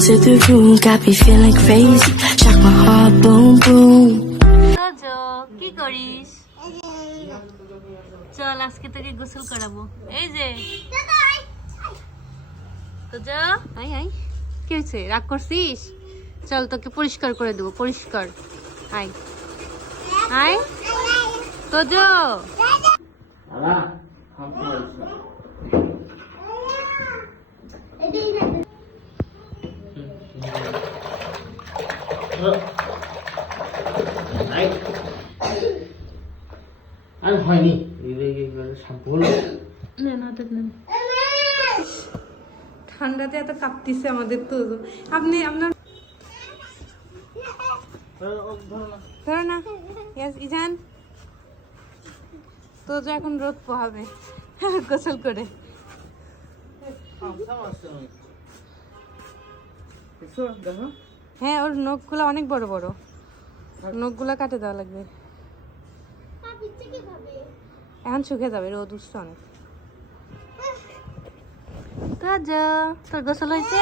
to the room, got me feeling crazy. Shock my heart, boom, boom. Tojo কি করিস চল আজকে তোকে গোসল করাবো এই যে তো তোজো আই আই কি হয়েছে রাগ করছিস চল তোকে পরিষ্কার করে দেবো পরিষ্কার আই আই তোজো ঠান্ডাতে এত কাঁপতিছে আমাদের তো আপনি আপনার ধরো না তো এখন রোদ পোহাবে গোসল করে দেখো হ্যাঁ ওর নখগুলো অনেক বড় বড়। নখগুলো কাটে দেওয়া লাগবে। এখন শুকে যাবে রোদ উঠছে অনেক। তাজা তোর গোসল হয়েছে?